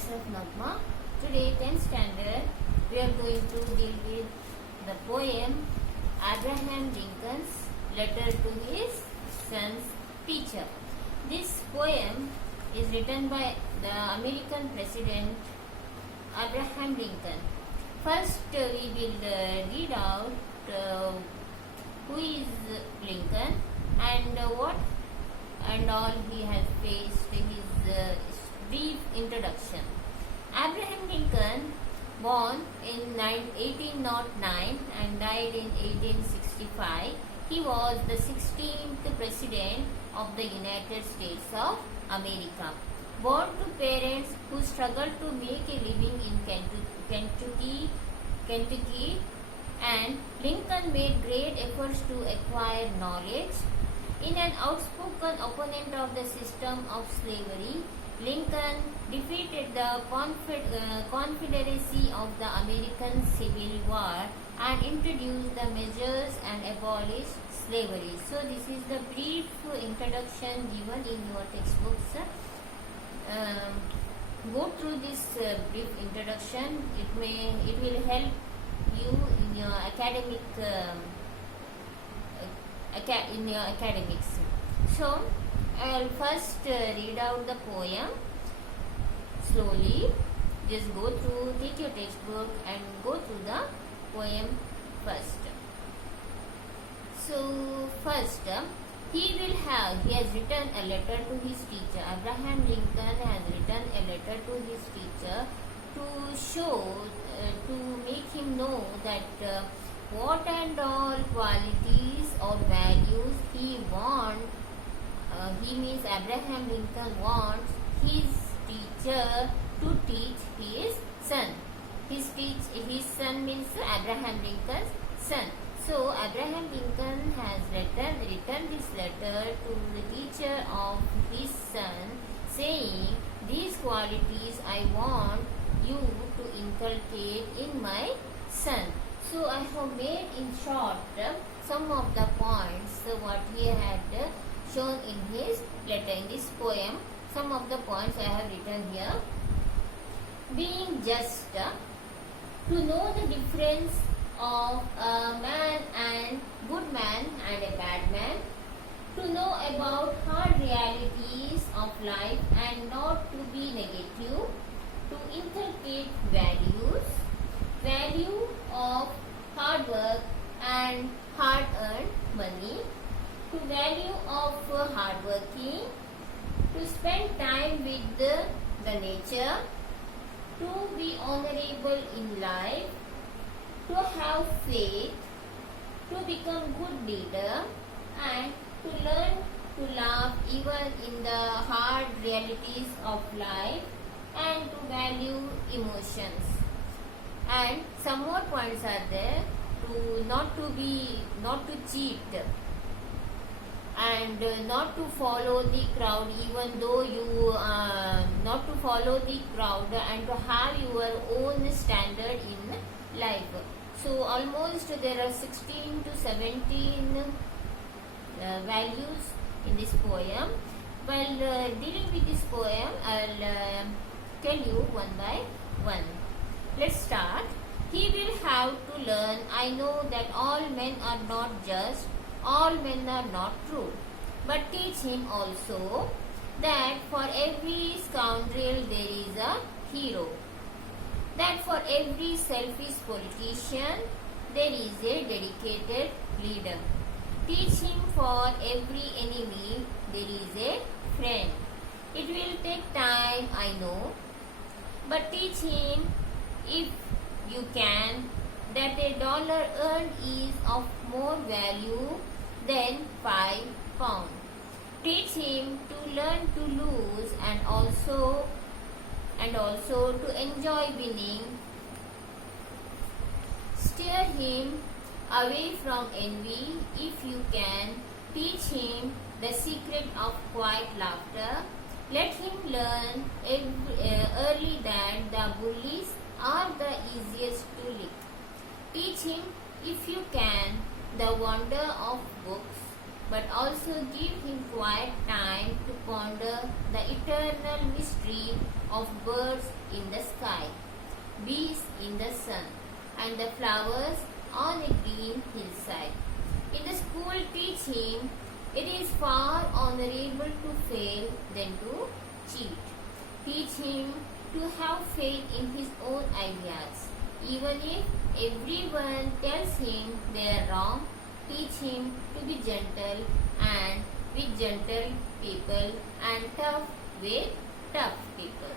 myself Nagma. Today 10th standard we are going to deal with the poem Abraham Lincoln's letter to his son's teacher. This poem is written by the American President Abraham Lincoln. First we will read out who is Lincoln and what and all he has faced, his brief introduction. Abraham Lincoln, born in 1809 and died in 1865, he was the 16th President of the United States of America. Born to parents who struggled to make a living in Kentucky, and Lincoln made great efforts to acquire knowledge. In an outspoken opponent of the system of slavery, Lincoln defeated the Confederacy of the American Civil War and introduced the measures and abolished slavery. So this is the brief introduction given in your textbooks. Go through this brief introduction. It will help you in your academics. So I'll first read out the poem slowly. Just go through, take your textbook and go through the poem first. So first, he has written a letter to his teacher. Abraham Lincoln has written a letter to his teacher to show, to make him know that what and all qualities or values he means Abraham Lincoln wants his teacher to teach his son. His son means Abraham Lincoln's son. So Abraham Lincoln has written this letter to the teacher of his son, saying, these qualities I want you to inculcate in my son. So I have made in short some of the points what he had shown in his letter, in this poem. Some of the points I have written here. Being just, to know the difference of a man and good man and a bad man, to know about hard realities of life and not to be negative, to inculcate value of hard work and hard earned money, to value of hard working, to spend time with the nature, to be honorable in life, to have faith, to become good leader, and to learn to laugh even in the hard realities of life, and to value emotions. And some more points are there, to not to cheat, and not to follow the crowd, even though you not to follow the crowd, and to have your own standard in life. So almost there are 16 to 17 values in this poem. While dealing with this poem, I'll tell you one by one. Let's start. He will have to learn. I know that all men are not just, all men are not true. But teach him also that for every scoundrel there is a hero. That for every selfish politician there is a dedicated leader. Teach him for every enemy there is a friend. It will take time, I know, but teach him, if you can, that $1 earned is of more value than £5. Teach him to learn to lose and also to enjoy winning. Steer him away from envy if you can. Teach him the secret of quiet laughter. Let him learn early that the bullies are the easiest to lick. Teach him, if you can, the wonder of books. but also give him quiet time to ponder the eternal mystery of birds in the sky, bees in the sun, and the flowers on a green hillside. In the school, teach him it is far honorable to fail than to cheat. Teach him to have faith in his own ideas. Even if everyone tells him they are wrong, teach him to be gentle and with gentle people and tough with tough people.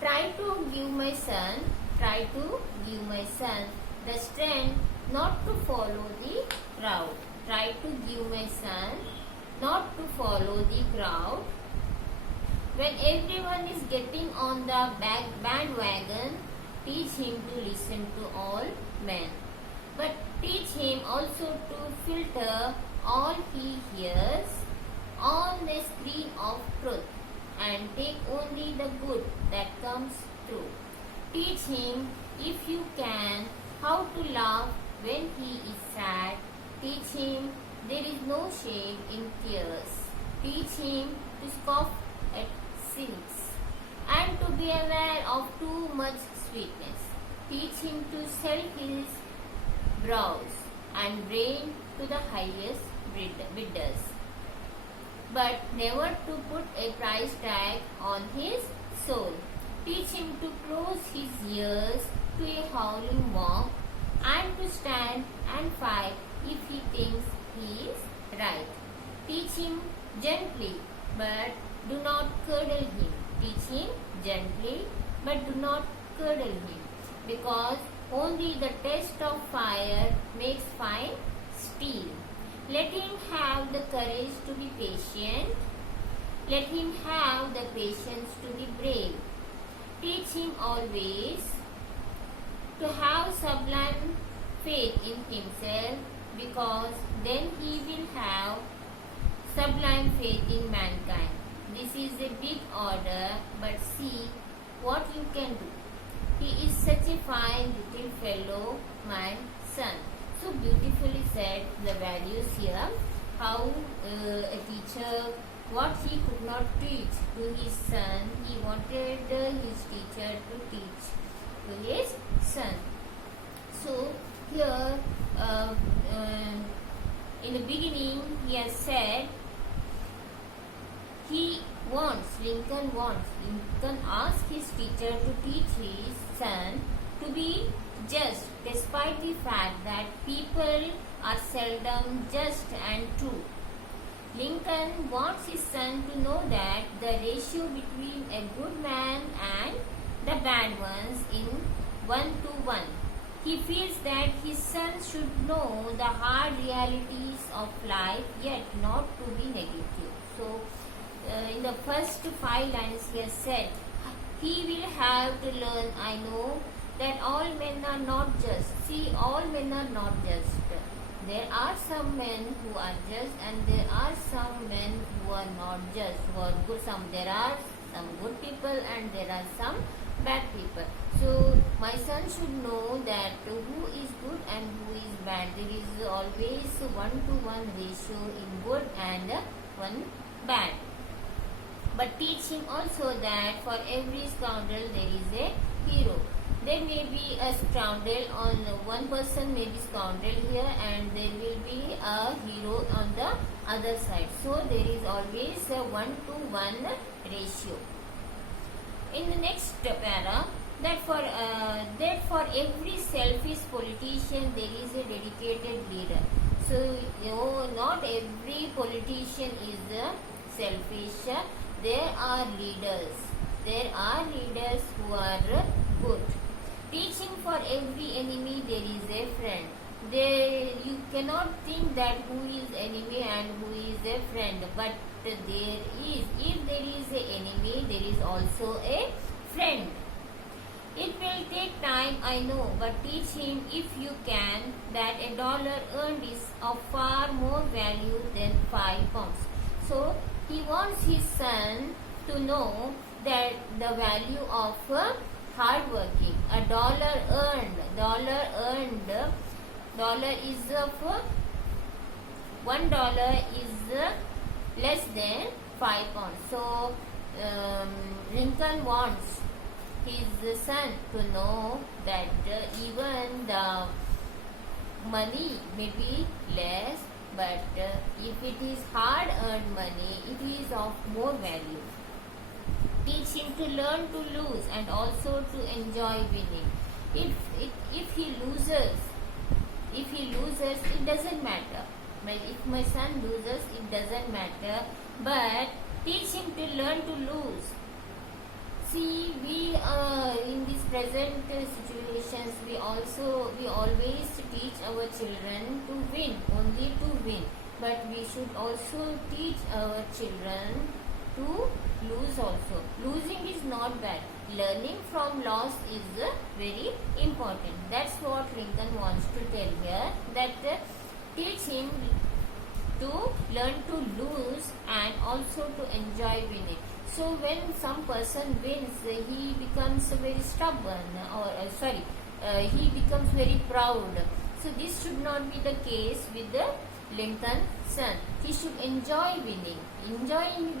Try to give my son the strength not to follow the crowd. Try to give my son not to follow the crowd. When everyone is getting on the bandwagon, teach him to listen to all men. But teach him also to filter all he hears on the screen of truth and take only the good that comes through. Teach him, if you can, how to laugh when he is sad. Teach him there is no shame in tears. Teach him to scoff at sins and to be aware of too much sweetness. Teach him to sell his brows and brain to the highest bidders, but never to put a price tag on his soul. Teach him to close his ears to a howling mob and to stand and fight if he thinks he is right. Teach him gently, but do not curdle him. Teach him gently, but do not curdle him, because only the test of fire makes fine steel. Let him have the courage to be patient. Let him have the patience to be brave. Teach him always to have sublime faith in himself, because then he will have sublime faith in mankind. This is a big order, but see what you can do. He is such a fine little fellow, my son. So beautifully said the values here. How a teacher, what he could not teach to his son, he wanted his teacher to teach to his son. So here in the beginning he has said Lincoln asked his teacher to teach his son to be just, despite the fact that people are seldom just and true. Lincoln wants his son to know that the ratio between a good man and the bad ones is 1 to 1. He feels that his son should know the hard realities of life, yet not to be negative. So, in the first 5 lines he has said, he will have to learn, I know, that all men are not just. See, all men are not just. There are some men who are just, and there are some men who are not just, who are good. There are some good people and there are some bad people. So my son should know that who is good and who is bad. There is always 1 to 1 ratio in good and 1 bad. But teach him also that for every scoundrel there is a hero. There may be a scoundrel on one person, may be scoundrel here, and there will be a hero on the other side. So there is always a 1 to 1 ratio. In the next para, that for every selfish politician there is a dedicated leader. So not every politician is selfish. There are leaders. There are leaders who are good. Teaching for every enemy there is a friend. You cannot think that who is enemy and who is a friend, but there is. If there is an enemy, there is also a friend. It will take time, I know, but teach him if you can that $1 earned is of far more value than 5 pounds. So he wants his son to know that the value of hard working. $1 earned, dollar is of $1 is less than 5 pounds. So Lincoln wants his son to know that even the money may be less, but if it is hard earned money, it is of more value. Teach him to learn to lose and also to enjoy winning. If he loses, it doesn't matter. If my son loses, it doesn't matter. But teach him to learn to lose. See, we in these present situations, we always teach our children to win, only to win. But we should also teach our children to lose also. Losing is not bad. Learning from loss is very important. That's what Lincoln wants to tell here. That teach him to learn to lose and also to enjoy winning. So when some person wins, he becomes very stubborn, or he becomes very proud. So this should not be the case with the Lincoln son. He should enjoy winning. Enjoying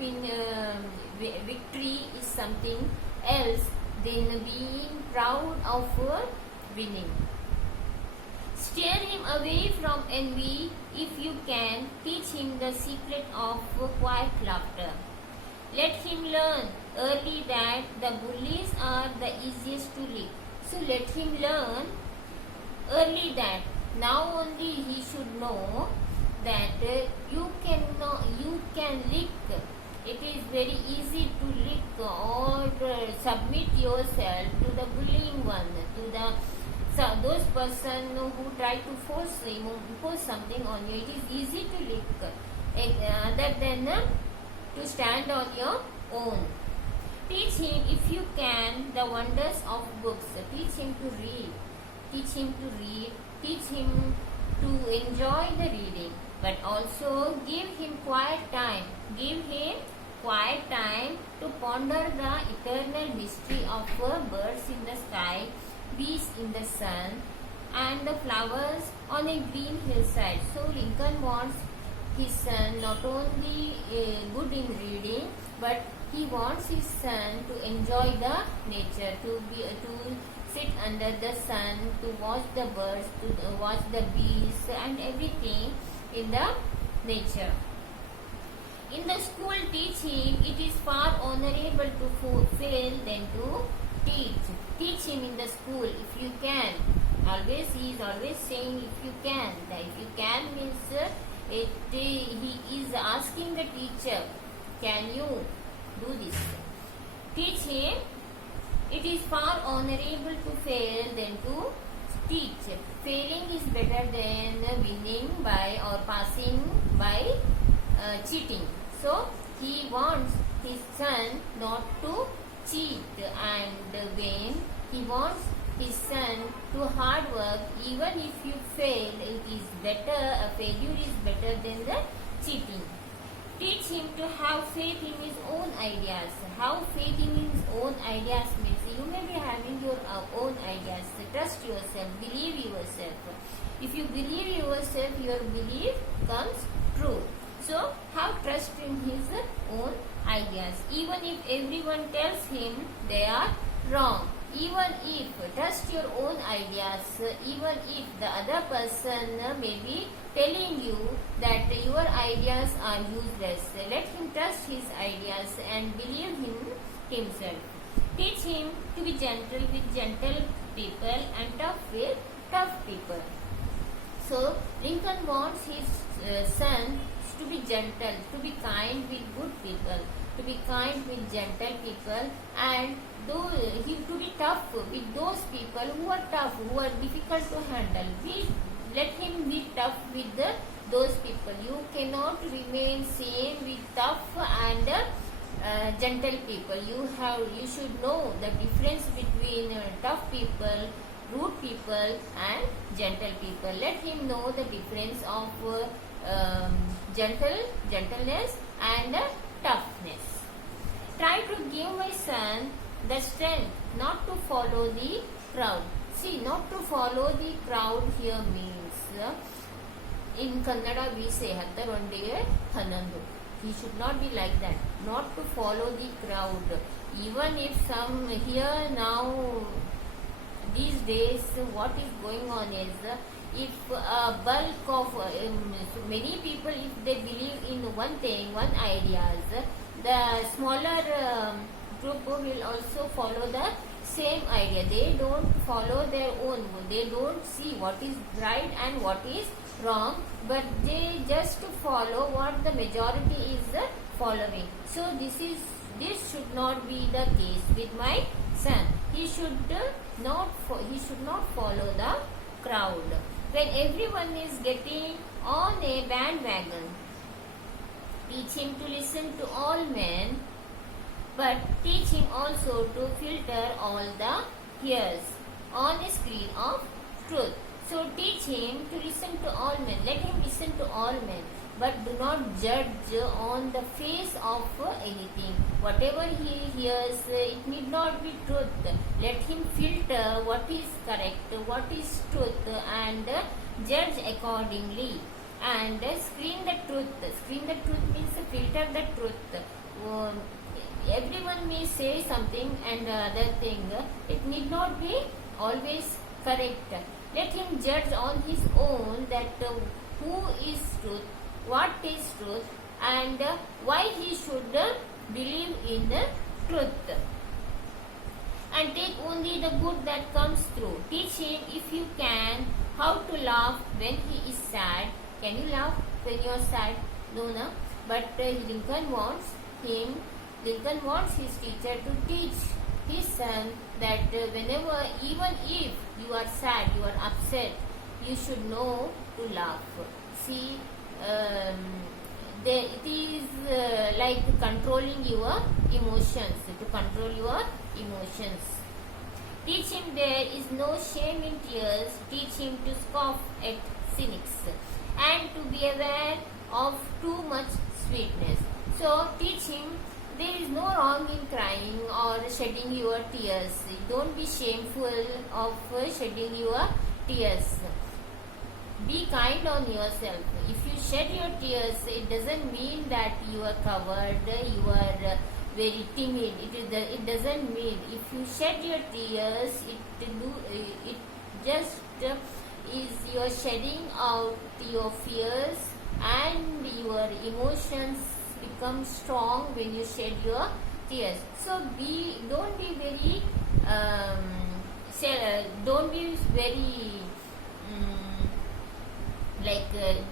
victory is something else than being proud of winning. Steer him away from envy if you can. Teach him the secret of quiet laughter. Let him learn early that the bullies are the easiest to lick. So let him learn early that now only he should know that you can lick. It is very easy to lick or submit yourself to the bullying one, to those person who try to impose something on you. It is easy to lick other than to stand on your own. Teach him, if you can, the wonders of books. Teach him to read. Teach him to read. Teach him to enjoy the reading. But also give him quiet time. Give him quiet time to ponder the eternal mystery of birds in the sky, bees in the sun, and the flowers on a green hillside. So Lincoln wants his son not only good in reading, but he wants his son to enjoy the nature, to sit under the sun, to watch the birds, to watch the bees and everything in the nature. In the school, teach him it is far honorable to fail than to teach. Teach him in the school if you can. He is always saying if you can. If you can means he is asking the teacher, can you do this? Teach him it is far honorable to fail than to teach. Failing is better than winning by or passing by cheating. So he wants his son not to cheat, and when he wants his son to hard work, even if you fail, it is better, a failure is better than the cheating. Teach him to have faith in his own ideas. Have faith in his own ideas means you may be having your own ideas. Trust yourself, believe yourself. If you believe yourself, your belief comes true. So have trust in his own ideas. Even if everyone tells him they are wrong. Even if, trust your own ideas, even if the other person may be telling you that your ideas are useless, let him trust his ideas and believe in himself. Teach him to be gentle with gentle people and tough with tough people. So Lincoln wants his son to be gentle, to be kind with good people, to be kind with gentle people, and to be tough with those people who are tough, who are difficult to handle. Let him be tough with those people. You cannot remain same with tough and gentle people. You should know the difference between tough people, rude people, and gentle people. Let him know the difference of gentleness and toughness. Try to give my son the strength not to follow the crowd. See, not to follow the crowd here means In Kannada we say hattarondege hanandu. He should not be like that. Not to follow the crowd. Even if some here now these days what is going on is if a bulk of many people, if they believe in one thing, one ideas, the smaller group will also follow the same idea. They don't follow their own. They don't see what is right and what is wrong, but they just follow what the majority is following. So this should not be the case with my son. He should not follow the crowd. When everyone is getting on a bandwagon, teach him to listen to all men, but teach him also to filter all the ears on a screen of truth. So teach him to listen to all men. Let him listen to all men, but do not judge on the face of anything. Whatever he hears, it need not be truth. Let him filter what is correct, what is truth, and judge accordingly. And screen the truth. Screen the truth means filter the truth. Everyone may say something and other thing. It need not be always correct. Let him judge on his own that who is truth, what is truth, and why he should believe in the truth. And take only the good that comes through. Teach him, if you can, how to laugh when he is sad. Can you laugh when you are sad? No, no. But Lincoln wants his teacher to teach his son that whenever, even if you are sad, you are upset, you should know to laugh. See, it is like controlling your emotions, to control your emotions. Teach him there is no shame in tears. Teach him to scoff at cynics and to be aware of too much sweetness. So teach him there is no wrong in crying or shedding your tears. Don't be shameful of shedding your tears. Be kind on yourself. If you shed your tears, it doesn't mean that you are covered, you are very timid. It doesn't mean. If you shed your tears, it just is you are shedding out your fears, and your emotions become strong when you shed your tears. So don't be very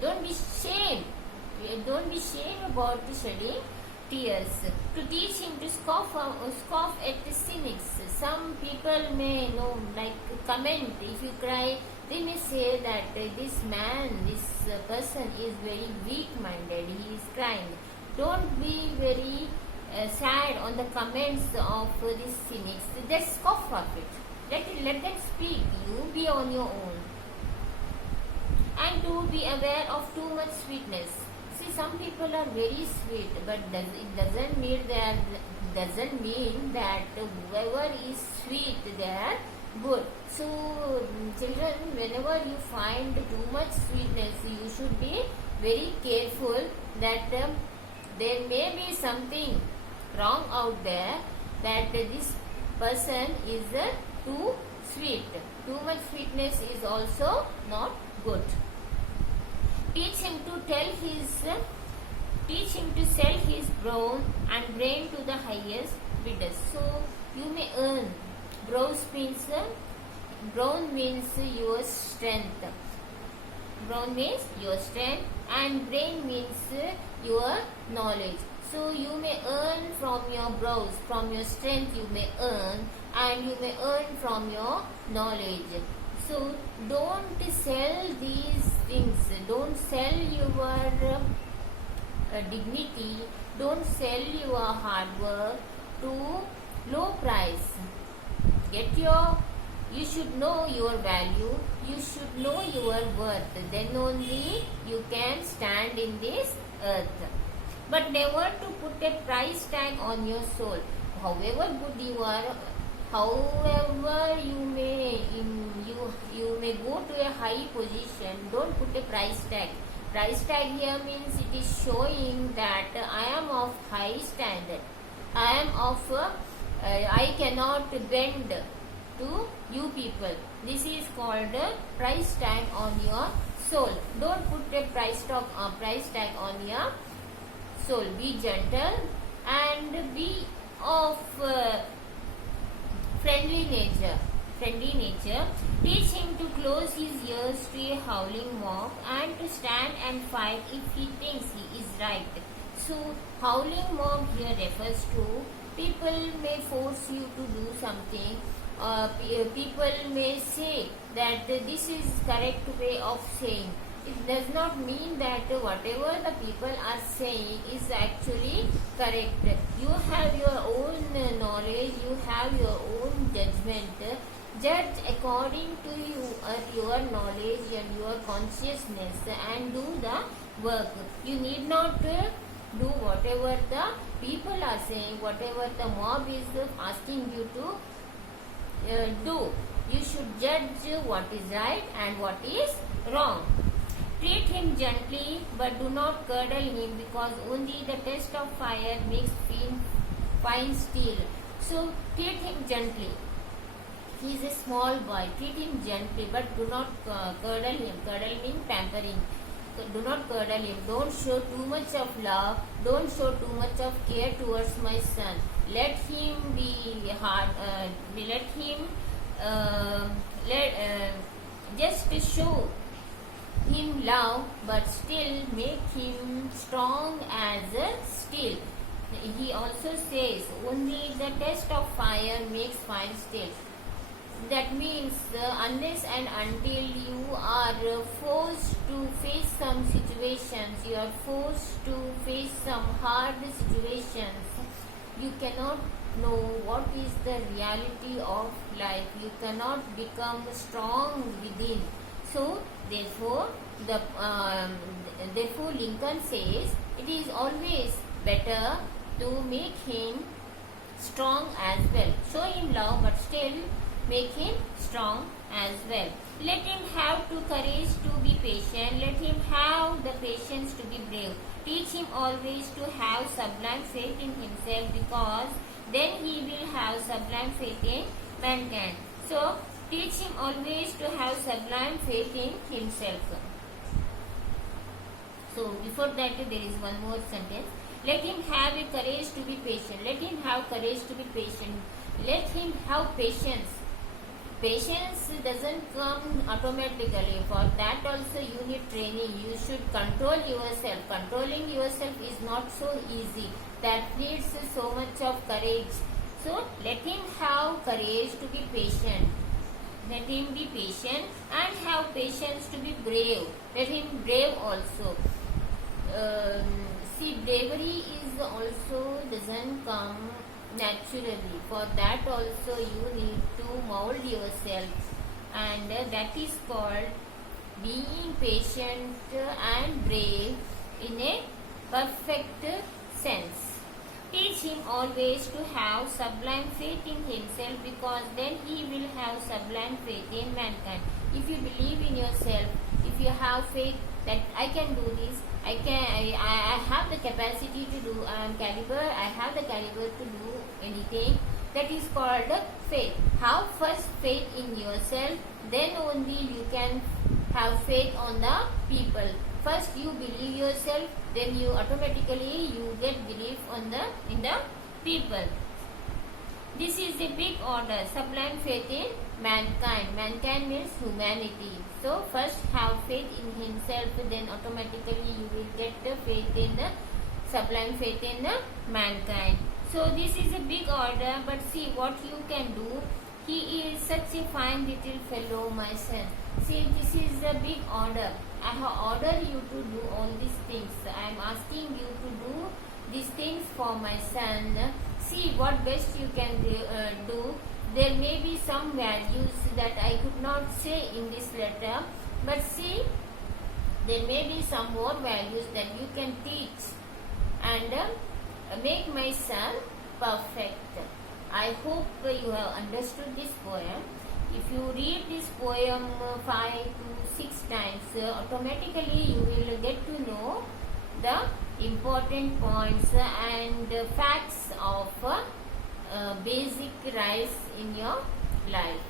don't be shame. Don't be shame about shedding tears. To teach him to scoff at the cynics. Some people may comment. If you cry, they may say that this person is very weak-minded. He is crying. Don't be very sad on the comments of these cynics. Just scoff of it. Let them speak. You be on your own. And to be aware of too much sweetness. See, some people are very sweet, but it doesn't mean that whoever is sweet, they are good. So, children, whenever you find too much sweetness, you should be very careful that there may be something wrong out there, that this person is too sweet. Too much sweetness is also not good. Teach him to sell his brawn and brain to the highest bidders. So you may earn. Brawn means your strength. Brawn means your strength, and brain means your knowledge. So you may earn from your brows, from your strength you may earn, and you may earn from your knowledge. So don't sell these things. Don't sell your dignity. Don't sell your hard work to low price. You should know your value. You should know your worth. Then only you can stand in this earth. But never to put a price tag on your soul. However good you are, however you may go to a high position, don't put a price tag. Price tag here means it is showing that I am of high standard. I am of I cannot bend to you people. This is called a price tag on your soul. Don't put a price tag on your soul. Be gentle and be of friendly nature. Teach him to close his ears to a howling mob and to stand and fight if he thinks he is right. So, howling mob here refers to people may force you to do something. People may say that this is correct way of saying. It does not mean that whatever the people are saying is actually correct. You have your own knowledge, you have your own judgment. Judge according to your knowledge and your consciousness and do the work. You need not do whatever the people are saying, whatever the mob is asking you to do. You should judge what is right and what is wrong. Treat him gently but do not curdle him, because only the test of fire makes fine steel. So treat him gently. He is a small boy. Treat him gently but do not curdle him. Curdle means pampering. Do not curdle him. Don't show too much of love. Don't show too much of care towards my son. Let him be hard. Let him just show him love, but still make him strong as a steel. He also says only the test of fire makes fine steel. That means unless and until you are forced to face some situations, you are forced to face some hard situations, you cannot know what is the reality of life. You cannot become strong within. So therefore Lincoln says it is always better to make him strong as well. Show him love but still make him strong as well. Let him have the courage to be patient. Let him have the patience to be brave. Teach him always to have sublime faith in himself, because then he will have sublime faith in mankind. So, teach him always to have sublime faith in himself. So, before that there is one more sentence. Let him have a courage to be patient. Let him have courage to be patient. Let him have patience. Patience doesn't come automatically. For that also you need training. You should control yourself. Controlling yourself is not so easy. That needs so much of courage. So let him have courage to be patient. Let him be patient and have patience to be brave. Let him brave also. See, bravery is also doesn't come naturally. For that also you need to mold yourself, and that is called being patient and brave in a perfect sense. Teach him always to have sublime faith in himself, because then he will have sublime faith in mankind. If you believe in yourself, if you have faith that I can do this, I have the capacity to do, I am caliber, I have the caliber to do anything, that is called faith. Have first faith in yourself, then only you can have faith on the people. First you believe yourself, then you automatically you get belief in the people. This is a big order, sublime faith in mankind. Mankind means humanity. So first have faith in himself, then automatically you will get the faith in the sublime faith in the mankind. So this is a big order, but see what you can do. He is such a fine little fellow, my son. See, this is a big order. I have ordered you to do all these things. I am asking you to do these things for my son. See what best you can do. There may be some values that I could not say in this letter, but see, there may be some more values that you can teach and make my son perfect. I hope you have understood this poem. if you read this poem 5 to 6 times, automatically you will get to know the important points and facts of basic rice in your life.